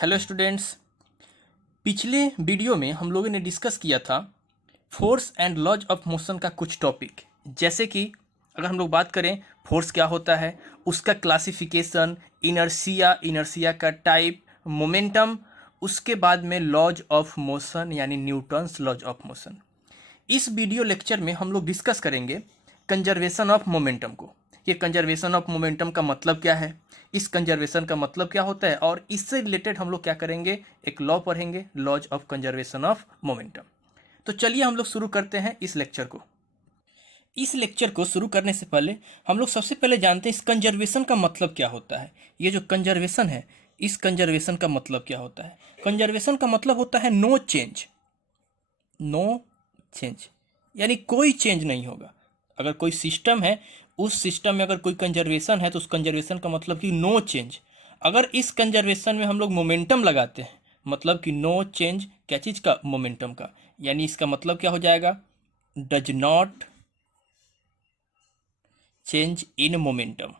Hello students. पिछले video में हम लोगों ने डिस्कस किया था force and laws of motion का कुछ टॉपिक, जैसे कि अगर हम लोग बात करें फोर्स क्या होता है, उसका क्लासिफिकेशन, इनर्शिया का टाइप, मोमेंटम, उसके बाद में लॉज ऑफ मोशन यानी न्यूटन्स लॉज ऑफ मोशन। इस वीडियो लेक्चर में हम लोग डिस्कस करेंगे कंजर्वेशन ऑफ मोमेंटम को। ये कंजर्वेशन ऑफ मोमेंटम का मतलब क्या है, इस कंजर्वेशन का मतलब क्या होता है, और इससे रिलेटेड हम लोग क्या करेंगे, एक लॉ पढ़ेंगे, laws of conservation of momentum. तो चलिए हम लोग शुरू करते हैं इस लेक्चर को। इस लेक्चर को शुरू करने से पहले हम लोग सबसे पहले जानते हैं इस कंजर्वेशन का मतलब क्या होता है। ये जो कंजर्वेशन है, इस कंजर्वेशन का मतलब क्या होता है। कंजर्वेशन का मतलब होता है नो चेंज, नो चेंज यानी कोई चेंज नहीं होगा। अगर कोई सिस्टम है, उस सिस्टम में अगर कोई कंजर्वेशन है तो उस कंजर्वेशन का मतलब कि नो चेंज। अगर इस कंजर्वेशन में हम लोग मोमेंटम लगाते हैं, मतलब कि नो चेंज क्या चीज़ का, मोमेंटम का, यानी इसका मतलब क्या हो जाएगा, does not change in momentum.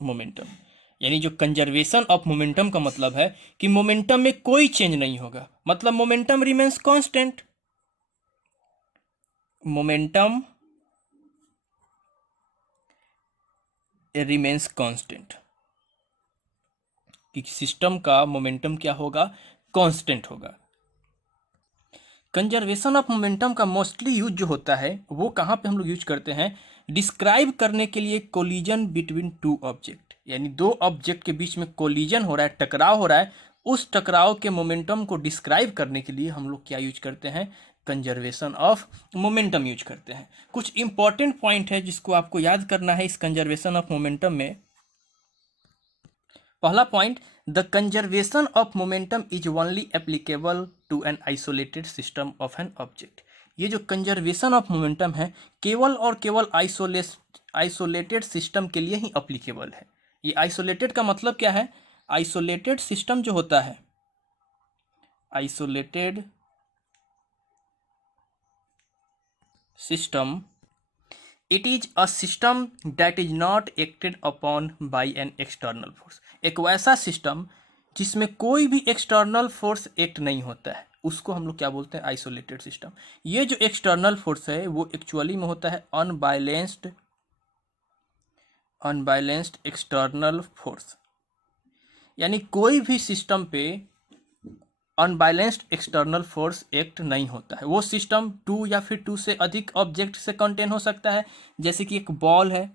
Momentum यानी जो कंजर्वेशन ऑफ मोमेंटम का मतलब है कि मोमेंटम में कोई चेंज नहीं होगा, मतलब momentum remains constant. Momentum remains constant, कि सिस्टम का मोमेंटम क्या होगा, कांस्टेंट होगा। कंजर्वेशन ऑफ मोमेंटम का मोस्टली यूज जो होता है वो कहाँ पे हम लोग यूज करते हैं, डिस्क्राइब करने के लिए कोलिजन बिटवीन टू ऑब्जेक्ट, यानी दो ऑब्जेक्ट के बीच में कोलिजन हो रहा है, टकराव हो रहा है, उस टकराव के मोमेंटम को डिस्क्राइब करने के लिए हम लोग क्या यूज करते हैं, कंजर्वेशन ऑफ मोमेंटम यूज करते हैं। कुछ इंपॉर्टेंट पॉइंट है जिसको आपको याद करना है इस कंजर्वेशन ऑफ मोमेंटम में। पहला point, the conservation of momentum is only applicable to an isolated system of an object. ये जो कंजर्वेशन ऑफ मोमेंटम है केवल और केवल आइसोलेटेड सिस्टम के लिए ही अप्लीकेबल है। ये आइसोलेटेड का मतलब क्या है, आइसोलेटेड सिस्टम जो होता है, isolated system, it is a system that is not acted upon by an external force. एक वैसा सिस्टम जिसमें कोई भी एक्सटर्नल फोर्स एक्ट नहीं होता है, उसको हम लोग क्या बोलते हैं, आइसोलेटेड सिस्टम। ये जो एक्सटर्नल फोर्स है वो एक्चुअली में होता है अनबैलेंस्ड एक्सटर्नल फोर्स, यानी कोई भी सिस्टम पे अनबैलेंस्ड एक्सटर्नल फोर्स एक्ट नहीं होता है। वो सिस्टम टू या फिर टू से अधिक ऑब्जेक्ट से कंटेन हो सकता है, जैसे कि एक बॉल है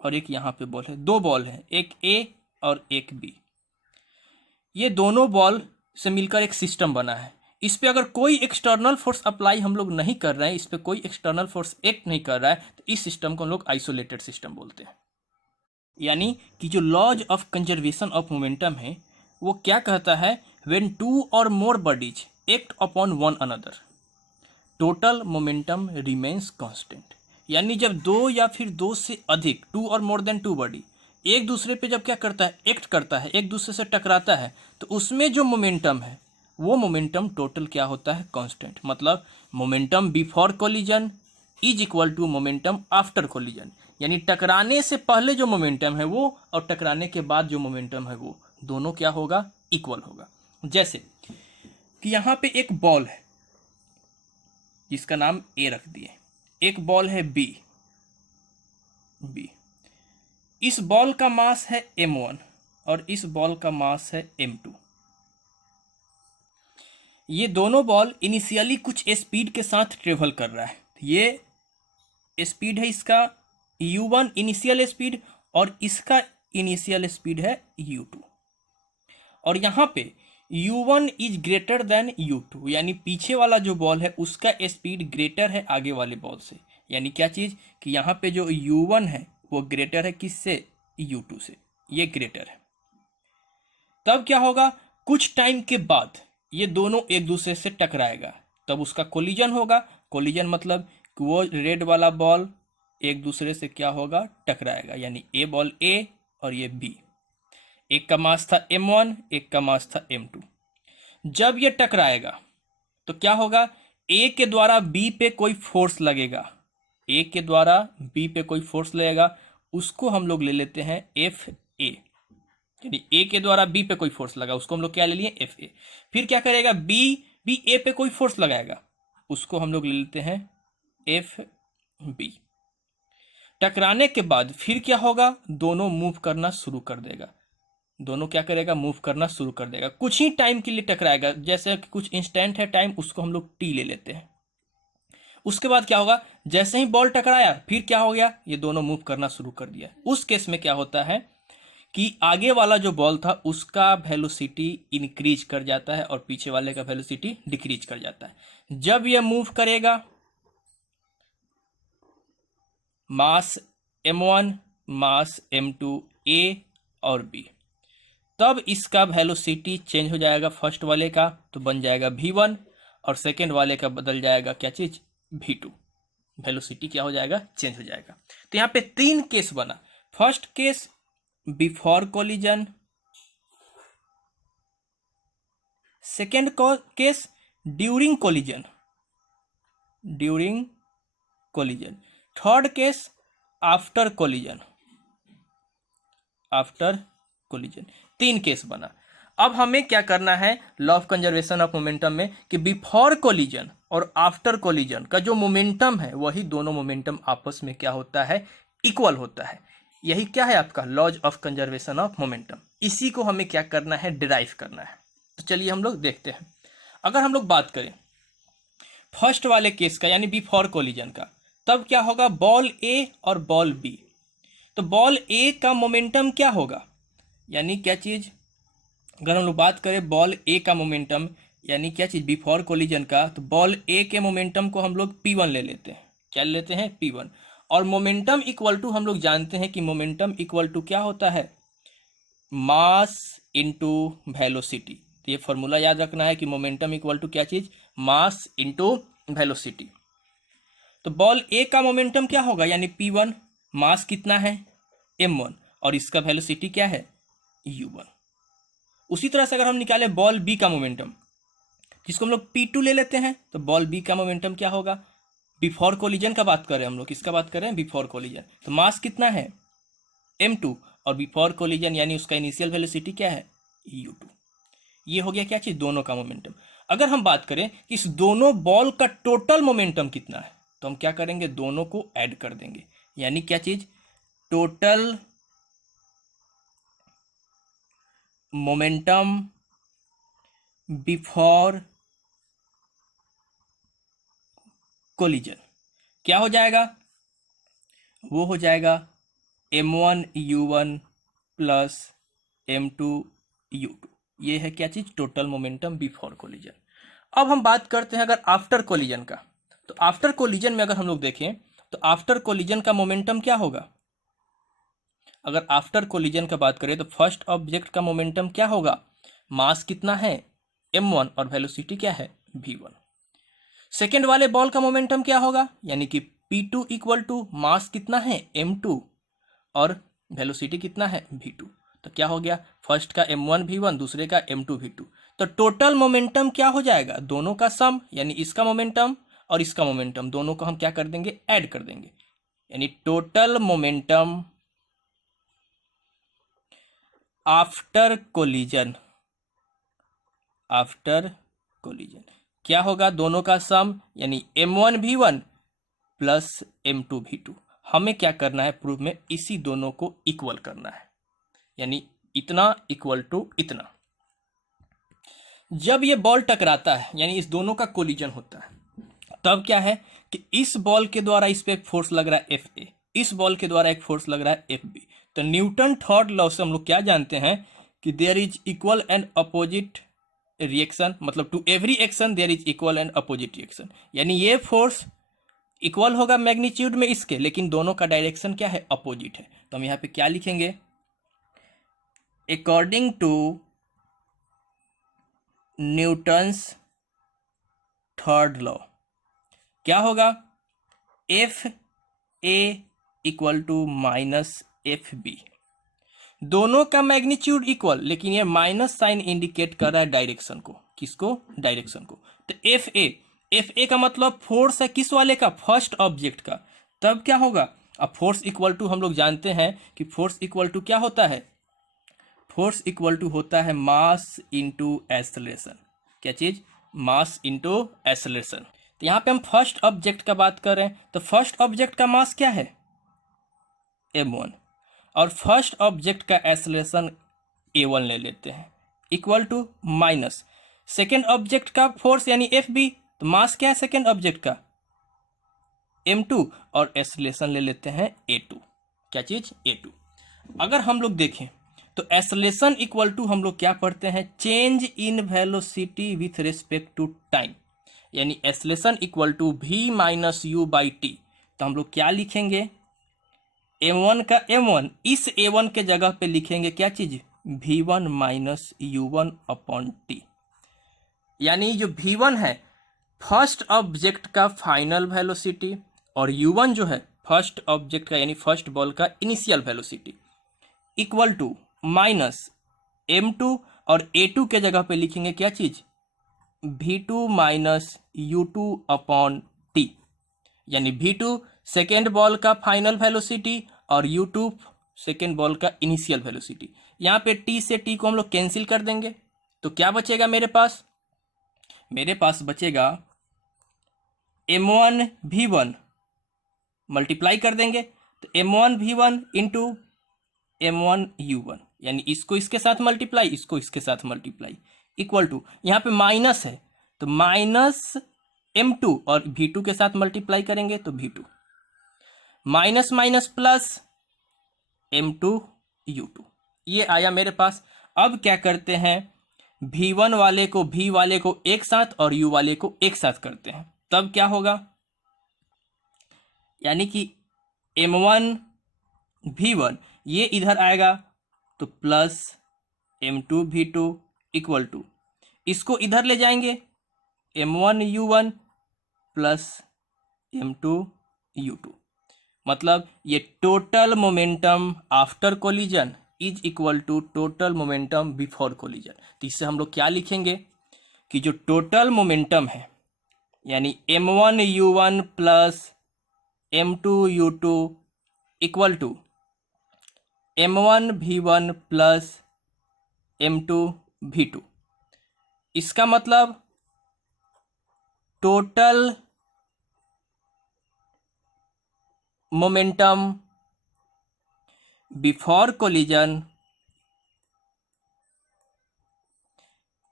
और एक यहाँ पे बॉल है, दो बॉल है, एक ए और एक बी। ये दोनों बॉल से मिलकर एक सिस्टम बना है। इस पे अगर कोई एक्सटर्नल फोर्स अप्लाई हम लोग नहीं कर रहे हैं, इस पे कोई एक्सटर्नल फोर्स एक्ट नहीं कर रहा है, तो इस सिस्टम को हम लोग आइसोलेटेड सिस्टम बोलते हैं। यानी कि जो laws of conservation of momentum है वो क्या कहता है, व्हेन टू और more bodies act upon one another total momentum remains constant. यानी जब दो या फिर दो से अधिक, टू और मोर देन टू बॉडी एक दूसरे पे जब क्या करता है, एक्ट करता है, एक दूसरे से टकराता है, तो उसमें जो मोमेंटम है वो मोमेंटम टोटल क्या होता है, कांस्टेंट। मतलब momentum before collision is equal to momentum after collision, यानी टकराने से पहले जो मोमेंटम है वो और टकराने के बाद जो मोमेंटम है वो दोनों क्या होगा, इक्वल होगा। जैसे कि यहाँ पे एक बॉल है जिसका नाम ए रख दिए, एक बॉल है बी, इस बॉल का मास है m1 और इस बॉल का मास है m2। ये दोनों बॉल इनिशियली कुछ स्पीड के साथ ट्रेवल कर रहा है। ये स्पीड है इसका u1 इनिशियल स्पीड और इसका इनिशियल स्पीड है u2। और यहाँ पे u1 is greater than u2, यानी पीछे वाला जो बॉल है उसका स्पीड ग्रेटर है आगे वाले बॉल से। यानी क्या चीज़ कि यहाँ पे जो u1 है वो ग्रेटर है किससे, u2 से, ये ग्रेटर है। तब क्या होगा, कुछ टाइम के बाद ये दोनों एक दूसरे से टकराएगा, तब उसका कोलिजन होगा। कोलिजन मतलब कि वो रेड वाला बॉल एक दूसरे से क्या होगा, टकराएगा, यानी ए बॉल ए और ये बी। एक का मास था m1, एक का मास था m2। जब ये टकराएगा तो क्या होगा, ए के द्वारा बी पे कोई फोर्स लगेगा, ए के द्वारा बी पे कोई फोर्स लगेगा, उसको हम लोग ले लेते हैं एफ ए। यानी ए के द्वारा बी पे कोई फोर्स लगा, उसको हम लोग क्या ले लिए, एफ ए। फिर क्या करेगा, बी भी ए पे कोई फोर्स लगाएगा, उसको हम लोग ले लेते हैं एफ बी। टकराने के बाद फिर क्या होगा, दोनों मूव करना शुरू कर देगा, दोनों क्या करेगा, मूव करना शुरू कर देगा। कुछ ही टाइम के लिए टकराएगा, जैसे कि कुछ इंस्टेंट है टाइम, उसको हम लोग टी ले लेते हैं। उसके बाद क्या होगा, जैसे ही बॉल टकराया फिर क्या हो गया, ये दोनों मूव करना शुरू कर दिया। उस केस में क्या होता है कि आगे वाला जो बॉल था उसका वेलोसिटी इंक्रीज कर जाता है और पीछे वाले का वेलोसिटी डिक्रीज कर जाता है। जब यह मूव करेगा मास m1 मास m2 ए और बी, तब इसका वेलोसिटी चेंज हो जाएगा, फर्स्ट वाले का तो बन जाएगा v1 और सेकेंड वाले का बदल जाएगा क्या चीज, v2। वेलोसिटी क्या हो जाएगा, चेंज हो जाएगा। तो यहाँ पे 3 केस बना। First case before collision, second case during collision, during collision, third case after collision, after collision. 3 case बना। अब हमें क्या करना है law of conservation of momentum में कि बिफोर कोलिजन और आफ्टर कोलिजन का जो मोमेंटम है वही दोनों मोमेंटम आपस में क्या होता है, इक्वल होता है। यही क्या है आपका laws of conservation of momentum. इसी को हमें क्या करना है, डिराइव करना है। तो चलिए हम लोग देखते हैं। अगर हम लोग बात करें फर्स्ट वाले केस का यानी बिफोर कोलिजन का, तब क्या होगा, बॉल ए और बॉल बी। तो बॉल ए का मोमेंटम क्या होगा, यानी क्या चीज, अगर हम लोग बात करें बॉल ए का मोमेंटम यानी क्या चीज बिफोर कोलिजन का, तो बॉल ए के मोमेंटम को हम लोग p1 ले लेते हैं। क्या ले लेते हैं, p1। और मोमेंटम इक्वल टू हम लोग जानते हैं कि मोमेंटम इक्वल टू क्या होता है, मास इनटू वेलोसिटी। तो ये फॉर्मूला याद रखना है कि मोमेंटम इक्वल टू क्या चीज, मास इनटू वेलोसिटी। तो बॉल ए का मोमेंटम क्या होगा, यानी p1, मास कितना है m1 और इसका वेलोसिटी क्या है u1। उसी तरह से अगर हम निकाले बॉल बी का मोमेंटम जिसको हम लोग p2 ले लेते हैं, तो बॉल बी का मोमेंटम क्या होगा, बिफोर कोलिजन का बात कर रहे हैं हम लोग, किसका बात कर रहे हैं, बिफोर कोलिजन। तो मास कितना है m2 और बिफोर कोलिजन यानी उसका इनिशियल वेलोसिटी क्या है u2। ये हो गया क्या चीज, दोनों का मोमेंटम। अगर हम बात करें कि इस दोनों बॉल का टोटल मोमेंटम कितना है, तो हम क्या करेंगे, दोनों को ऐड कर देंगे, यानी क्या चीज, टोटल मोमेंटम बिफोर कोलिजन क्या हो जाएगा, वो हो जाएगा m1 u1 plus m2 u2। ये है क्या चीज, टोटल मोमेंटम बिफोर कोलिजन। अब हम बात करते हैं अगर आफ्टर कोलिजन का, तो आफ्टर कोलिजन में अगर हम लोग देखें तो आफ्टर कोलिजन का मोमेंटम क्या होगा। अगर आफ्टर कोलिजन का बात करें तो फर्स्ट ऑब्जेक्ट का मोमेंटम क्या होगा, मास कितना है m1 और वेलोसिटी क्या है v1। सेकेंड वाले बॉल का मोमेंटम क्या होगा, यानी कि p2 इक्वल टू मास कितना है m2 और वेलोसिटी कितना है v2। तो क्या हो गया, फर्स्ट का m1 v1 दूसरे का m2 v2। तो टोटल मोमेंटम क्या हो जाएगा, दोनों का सम, यानी इसका मोमेंटम और इसका मोमेंटम दोनों को हम क्या कर देंगे, ऐड कर देंगे, यानी total momentum after collision, after collision क्या होगा, दोनों का सम यानी m1 v1 plus m2 v2। हमें क्या करना है प्रूफ में, इसी दोनों को इक्वल करना है, यानी इतना इक्वल टू इतना। जब ये बॉल टकराता है यानी इस दोनों का कोलिजन होता है, तब क्या है कि इस बॉल के द्वारा इस पे एक फोर्स लग रहा है Fa, इस बॉल के द्वारा एक फोर्स लग रहा है Fb। तो न्यूटन थर्ड लॉ से हम लोग क्या जानते हैं कि there is equal and opposite reaction, मतलब to every action there is equal and opposite reaction. यानी ये फोर्स इक्वल होगा मैग्नीट्यूड में इसके, लेकिन दोनों का डायरेक्शन क्या है, अपोजिट है। तो हम यहाँ पे क्या लिखेंगे, according to Newton's third law क्या होगा, F A equal to minus F B. दोनों का मैग्नीट्यूड इक्वल, लेकिन ये माइनस साइन इंडिकेट कर रहा है डायरेक्शन को, किसको, डायरेक्शन को। तो एफ ए का मतलब फोर्स है किस वाले का, फर्स्ट ऑब्जेक्ट का। तब क्या होगा, अब फोर्स इक्वल टू हम लोग जानते हैं कि फोर्स इक्वल टू क्या होता है, फोर्स इक्वल टू होता है मास इंटू एसेलरेशन। क्या चीज? Mass into acceleration. तो यहाँ पे हम फर्स्ट ऑब्जेक्ट का बात कर रहे हैं, तो फर्स्ट ऑब्जेक्ट का मास क्या है? m1, और फर्स्ट ऑब्जेक्ट का एसेलरेशन a1 ले लेते हैं, equal to minus second object का फोर्स यानी fb, तो मास क्या है सेकेंड ऑब्जेक्ट का? m2, और एसेलरेशन ले लेते हैं a2। क्या चीज? a2। अगर हम लोग देखें तो एसेलरेशन इक्वल टू हम लोग क्या पढ़ते हैं? Change in velocity with respect to time, यानी acceleration equal to v minus u by t. तो हम लोग क्या लिखेंगे? m1 का m1, इस a1 के जगह पे लिखेंगे क्या चीज? v1 minus u1 upon T. यानी जो v1 है फर्स्ट ऑब्जेक्ट का फाइनल वेलोसिटी, और u1 जो है फर्स्ट ऑब्जेक्ट का यानी फर्स्ट बॉल का initial velocity, equal to minus m2, और a2 के जगह पे लिखेंगे क्या चीज? v2 minus u2 upon T. यानी v2 सेकेंड बॉल का फाइनल वेलोसिटी और u2 सेकेंड बॉल का इनिशियल वेलोसिटी। यहाँ पे t से t को हम लोग कैंसिल कर देंगे, तो क्या बचेगा मेरे पास? मेरे पास बचेगा m1 v1, मल्टीप्लाई कर देंगे तो m1 v1 into m1 u1, यानी इसको इसके साथ मल्टीप्लाई, इसको इसके साथ मल्टीप्लाई, इक्वल टू यहाँ पे माइनस है तो माइनस m2, और v2 के साथ मल्टीप्लाई करेंगे तो v2, minus minus plus m2 u2, ये आया मेरे पास। अब क्या करते हैं? v1 वाले को v वाले को एक साथ और u वाले को एक साथ करते हैं, तब क्या होगा? यानी कि m1 v1 ये इधर आएगा तो plus m2 v2 equal to, इसको इधर ले जाएंगे m1 u1 plus m2 u2, मतलब ये total momentum after collision is equal to total momentum before collision. तो इससे हम लोग क्या लिखेंगे कि जो टोटल मोमेंटम है यानी m1 u1 plus m2 u2 equal to m1 v1 plus m2 v2, इसका मतलब total momentum before collision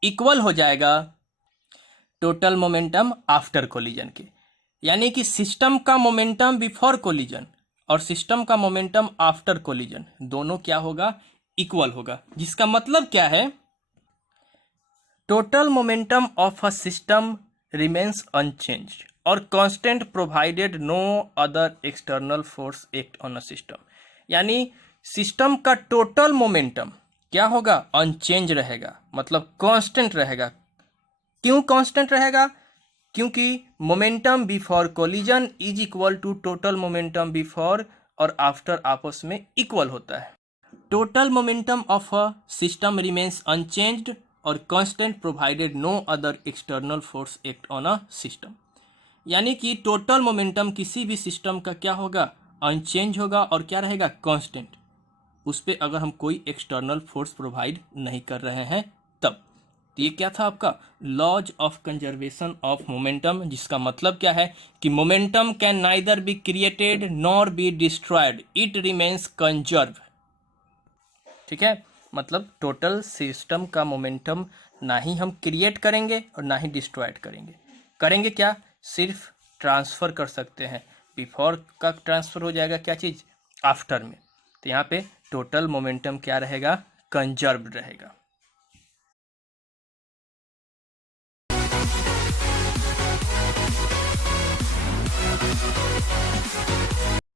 equal हो जाएगा टोटल मोमेंटम आफ्टर कोलिजन के। यानी कि सिस्टम का मोमेंटम बिफोर कोलिजन और सिस्टम का मोमेंटम आफ्टर कोलिजन दोनों क्या होगा? इक्वल होगा, जिसका मतलब क्या है? Total momentum of a system remains unchanged और constant provided no other external force act on a system. यानी सिस्टम का टोटल मोमेंटम क्या होगा? अनचेंज रहेगा, मतलब कांस्टेंट रहेगा। क्यों कांस्टेंट रहेगा? क्योंकि momentum before collision is equal to total momentum before और आफ्टर आपस में इक्वल होता है। Total momentum of a system remains unchanged और constant provided no other external force act on a system. यानी कि टोटल मोमेंटम किसी भी सिस्टम का क्या होगा? अनचेंज होगा और क्या रहेगा? कांस्टेंट। उस पर अगर हम कोई एक्सटर्नल फोर्स प्रोवाइड नहीं कर रहे हैं तब। तो ये क्या था आपका? Laws of conservation of momentum, जिसका मतलब क्या है कि momentum can neither be created nor be destroyed, it remains conserve. ठीक है, मतलब टोटल सिस्टम का मोमेंटम ना ही हम क्रिएट करेंगे और ना ही डिस्ट्रॉयड करेंगे। करेंगे क्या? सिर्फ ट्रांसफ़र कर सकते हैं। बिफोर का ट्रांसफ़र हो जाएगा क्या चीज़? आफ्टर में। तो यहाँ पे टोटल मोमेंटम क्या रहेगा? कंजर्व्ड रहेगा।